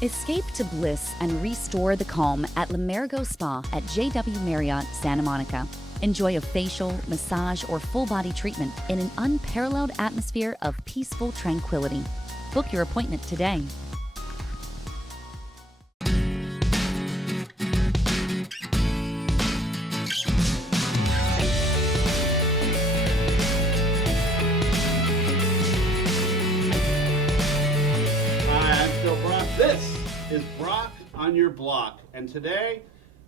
Escape to bliss and restore the calm at Le Marigot Spa at JW Marriott Santa Monica. Enjoy a facial, massage, or full-body treatment in an unparalleled atmosphere of peaceful tranquility. Book your appointment today. This is Brock on Your Block, and today,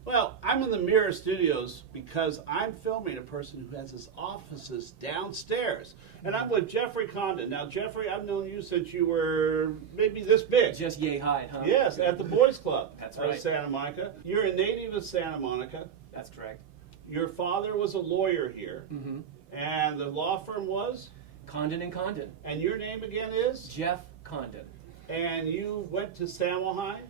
well, I'm in the Mirror Studios because I'm filming a person who has his offices downstairs, and I'm with Jeffrey Condon. Now, Jeffrey, I've known you since you were maybe this big. Just yay high, huh? Yes, at the Boys Club. That's right. Of Santa Monica. You're a native of Santa Monica. That's correct. Your father was a lawyer here, and the law firm was? Condon and Condon. And your name again is? Jeff Condon. And you went to Samo High?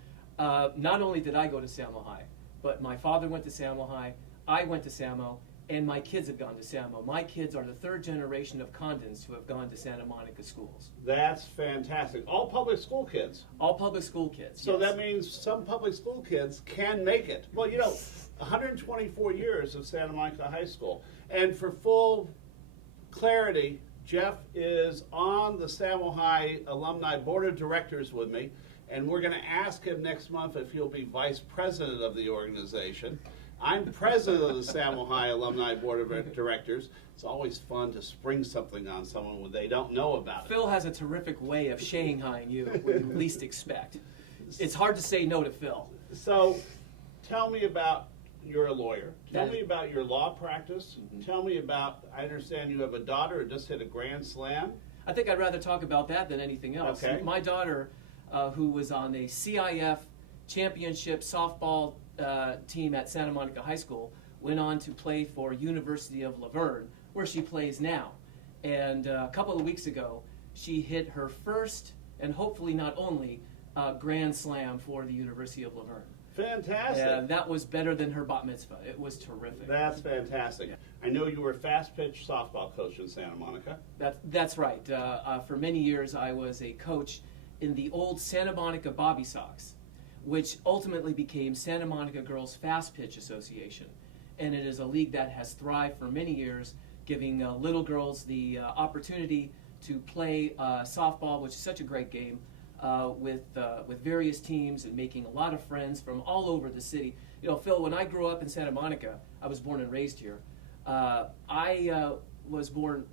Not only did I go to Samo High, but my father went to Samo High, I went to Samo, and my kids have gone to Samo. My kids are the third generation of Condons who have gone to Santa Monica schools. That's fantastic. All public school kids? All public school kids, So yes. that means some public school kids can make it. Well, you know, 124 years of Santa Monica High School. And for full clarity, Jeff is on the Samo High Alumni Board of Directors with me, and we're going to ask him next month if he'll be vice president of the organization. I'm president of the Samo High Alumni Board of Directors. It's always fun to spring something on someone when they don't know about it. Phil has a terrific way of shanghaiing you when you least expect. It's hard to say no to Phil. So, tell me about, you're a lawyer. Tell me about your law practice. Tell me about, I understand you have a daughter who just hit a grand slam. I think I'd rather talk about that than anything else. Okay. My daughter, who was on a CIF championship softball team at Santa Monica High School, went on to play for University of Laverne, where she plays now. And a couple of weeks ago, she hit her first, and hopefully not only, grand slam for the University of Laverne. Fantastic. And that was better than her bat mitzvah. It was terrific. That's fantastic. I know you were a fast pitch softball coach in Santa Monica. That's right. For many years, I was a coach in the old Santa Monica Bobby Sox, which ultimately became Santa Monica Girls Fast Pitch Association. And it is a league that has thrived for many years, giving little girls the opportunity to play softball, which is such a great game, with various teams and making a lot of friends from all over the city. You know, Phil, when I grew up in Santa Monica, I was born and raised here. I was born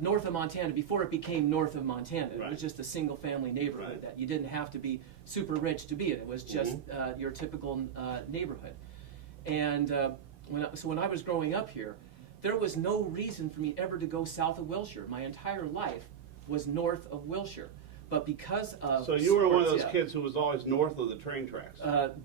north of Montana before it became north of Montana. It was just a single-family neighborhood that you didn't have to be super rich to be in. It was just your typical neighborhood. And when I was growing up here, there was no reason for me ever to go south of Wilshire. My entire life was north of Wilshire. But because of So you were one of those kids who was always north of the train tracks.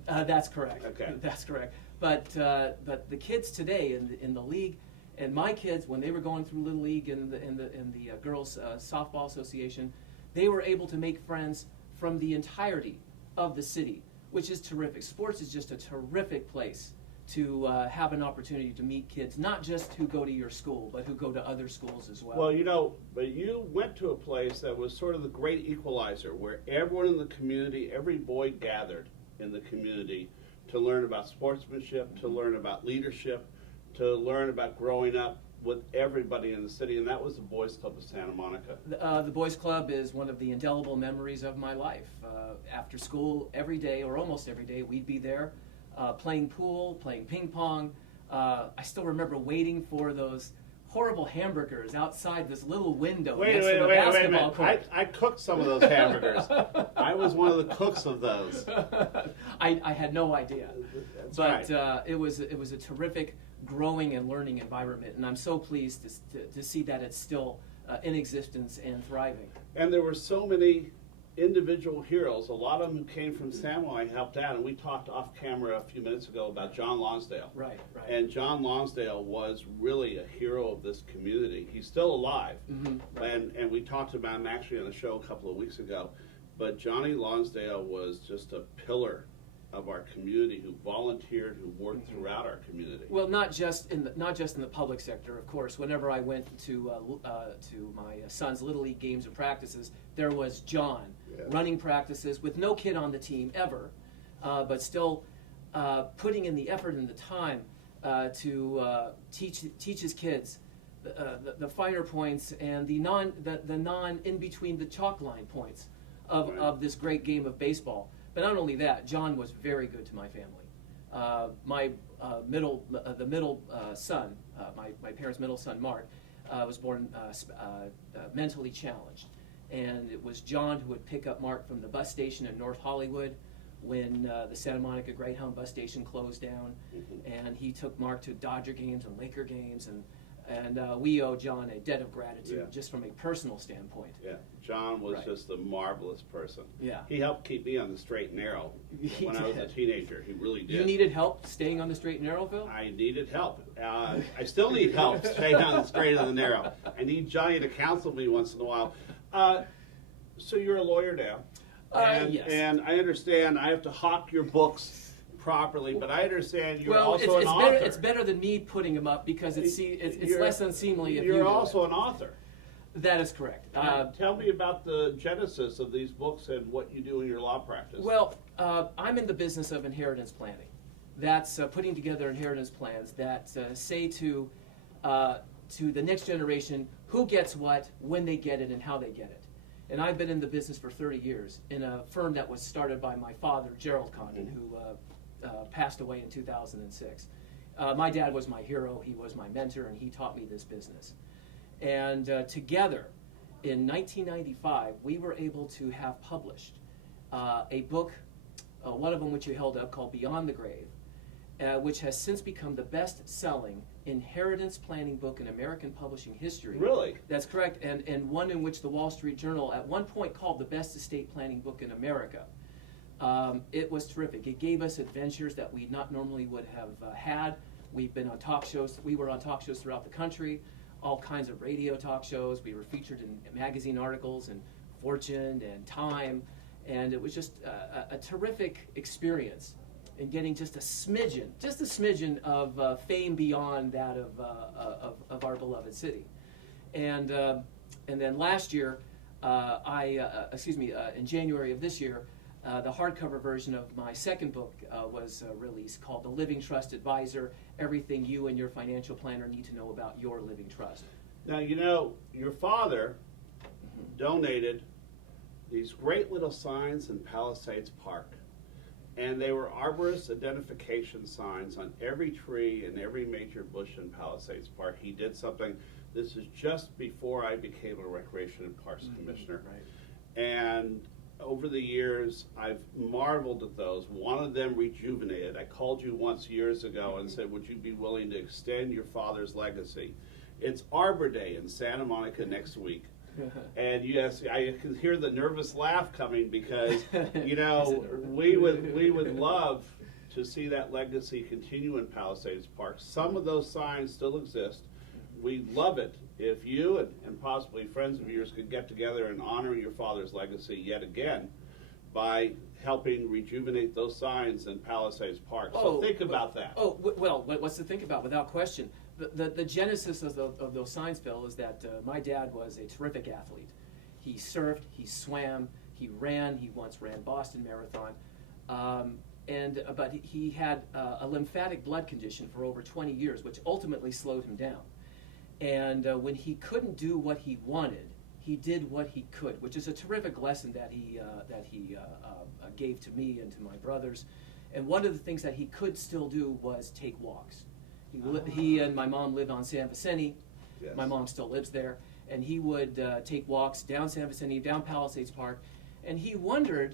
That's correct. Okay. That's correct. But the kids today in the league, and my kids, when they were going through Little League and the Girls Softball Association, they were able to make friends from the entirety of the city, which is terrific. Sports is just a terrific place to have an opportunity to meet kids, not just who go to your school, but who go to other schools as well. Well, you know, but you went to a place that was sort of the great equalizer, where everyone in the community, every boy gathered in the community to learn about sportsmanship, to learn about leadership, to learn about growing up with everybody in the city, and that was the Boys Club of Santa Monica. The Boys Club is one of the indelible memories of my life. After school, every day, or almost every day, we'd be there playing pool, playing ping pong. I still remember waiting for those horrible hamburgers outside this little window next to the basketball court. I cooked some of those hamburgers. I was one of the cooks of those. I had no idea. That's but right. It was a terrific growing and learning environment, and I'm so pleased to see that it's still in existence and thriving. And there were so many individual heroes. A lot of them who came from Samo I helped out, and we talked off camera a few minutes ago about John Lonsdale. Right. And John Lonsdale was really a hero of this community. He's still alive, and we talked about him actually on a show a couple of weeks ago. But Johnny Lonsdale was just a pillar of our community, who volunteered, who worked throughout our community. Well, not just in the public sector, of course. Whenever I went to my son's Little League games and practices, there was John running practices with no kid on the team ever, but still putting in the effort and the time to teach his kids the finer points and the non in between the chalk line points of this great game of baseball. But not only that, John was very good to my family. My middle son, my parents' middle son, Mark, was born mentally challenged. And it was John who would pick up Mark from the bus station in North Hollywood when the Santa Monica Greyhound bus station closed down. And he took Mark to Dodger games and Laker games, and we owe John a debt of gratitude just from a personal standpoint. Yeah, John was just a marvelous person. Yeah. He helped keep me on the straight and narrow when I was a teenager. He really did. You needed help staying on the straight and narrow, Phil? I needed help. I still need help staying on the straight and the narrow. I need Johnny to counsel me once in a while. So you're a lawyer now. Yes. And I understand I have to hawk your books properly, but I understand you're also an author. It's better than me putting them up because it's less unseemly if you're also an author. That is correct. Tell me about the genesis of these books and what you do in your law practice. Well, I'm in the business of inheritance planning. That's putting together inheritance plans that say to the next generation who gets what, when they get it, and how they get it. And I've been in the business for 30 years in a firm that was started by my father, Gerald Condon, who passed away in 2006. My dad was my hero, he was my mentor, and he taught me this business. And together, in 1995, we were able to have published a book, one of them which you held up, called Beyond the Grave, which has since become the best-selling inheritance planning book in American publishing history. Really? That's correct, and one in which the Wall Street Journal at one point called the best estate planning book in America. It was terrific. It gave us adventures that we not normally would have had. We've been on talk shows. We were on talk shows throughout the country, all kinds of radio talk shows. We were featured in magazine articles and Fortune and Time, and it was just a terrific experience in getting just a smidgen of fame beyond that of our beloved city. And then last year, in January of this year, the hardcover version of my second book was released, called The Living Trust Advisor: Everything You and Your Financial Planner Need to Know About Your Living Trust. Now, you know, your father donated these great little signs in Palisades Park. And they were arborist identification signs on every tree and every major bush in Palisades Park. He did something. This is just before I became a Recreation and Parks Commissioner. Right. And over the years, I've marveled at those. One of them rejuvenated. I called you once years ago and said, would you be willing to extend your father's legacy? It's Arbor Day in Santa Monica next week. And yes, I can hear the nervous laugh coming because, you know, we would love to see that legacy continue in Palisades Park. Some of those signs still exist. We'd love it if you and possibly friends of yours could get together and honor your father's legacy yet again by helping rejuvenate those signs in Palisades Park. So think about that. Well, what's to think about? Without question. The genesis of those signs, Phil, is that my dad was a terrific athlete. He surfed, he swam, he ran. He once ran Boston Marathon, but he had a lymphatic blood condition for over 20 years, which ultimately slowed him down. And when he couldn't do what he wanted, he did what he could, which is a terrific lesson that he gave to me and to my brothers. And one of the things that he could still do was take walks. He and my mom lived on San Vicente. Yes. My mom still lives there. And he would take walks down San Vicente, down Palisades Park. And he wondered,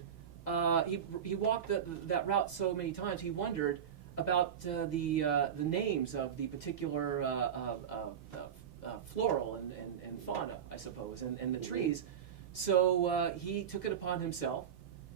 he walked that route so many times, he wondered about the names of the particular floral and fauna, I suppose, and the trees. So he took it upon himself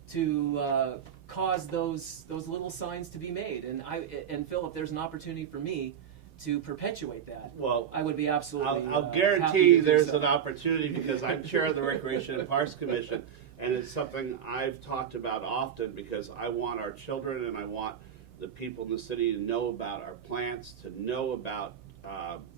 to cause those little signs to be made. And Phil, if there's an opportunity for me to perpetuate that, well, I would be absolutely. I'll guarantee there's an opportunity because I'm chair of the Recreation and Parks Commission, and it's something I've talked about often because I want our children and I want the people in the city to know about our plants, to know about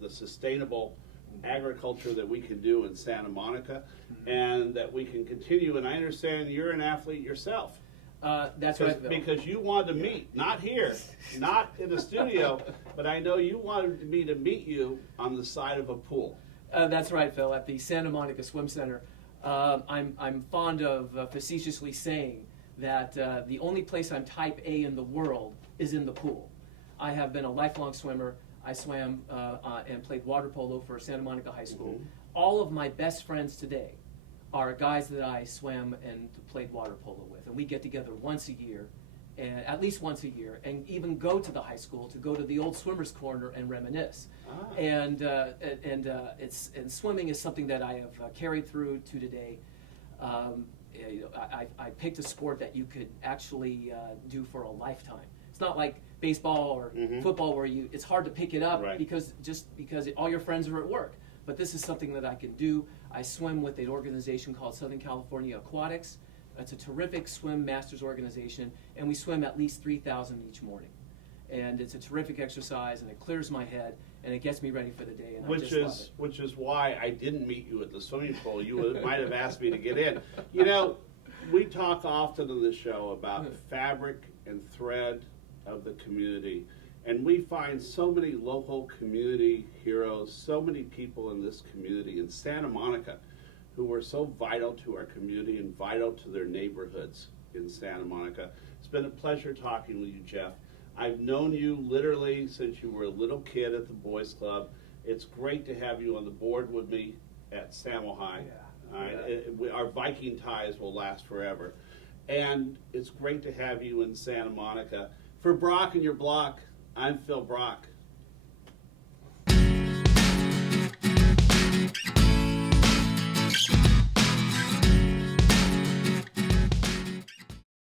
the sustainable agriculture that we can do in Santa Monica, and that we can continue. And I understand you're an athlete yourself. That's right, Bill. Because you wanted to meet, not here, not in the studio, but I know you wanted me to meet you on the side of a pool. That's right, Phil, at the Santa Monica Swim Center. I'm fond of facetiously saying that the only place I'm type A in the world is in the pool. I have been a lifelong swimmer. I swam and played water polo for Santa Monica High School. Mm-hmm. All of my best friends today are guys that I swam and played water polo with. And we get together once a year, and at least once a year, and even go to the high school to go to the old swimmer's corner and reminisce. And swimming is something that I have carried through to today. I picked a sport that you could actually do for a lifetime. It's not like baseball or football where it's hard to pick it up because all your friends are at work. But this is something that I can do. I swim with an organization called Southern California Aquatics. It's a terrific swim masters organization, and we swim at least 3,000 each morning. And it's a terrific exercise, and it clears my head, and it gets me ready for the day. And Which is why I didn't meet you at the swimming pool. You might have asked me to get in. We talk often on this show about fabric and thread of the community. And we find so many local community heroes, so many people in this community in Santa Monica who were so vital to our community and vital to their neighborhoods in Santa Monica. It's been a pleasure talking with you, Jeff. I've known you literally since you were a little kid at the Boys Club. It's great to have you on the board with me at Samo High. Our Viking ties will last forever. And it's great to have you in Santa Monica. For Brock and your block, I'm Phil Brock.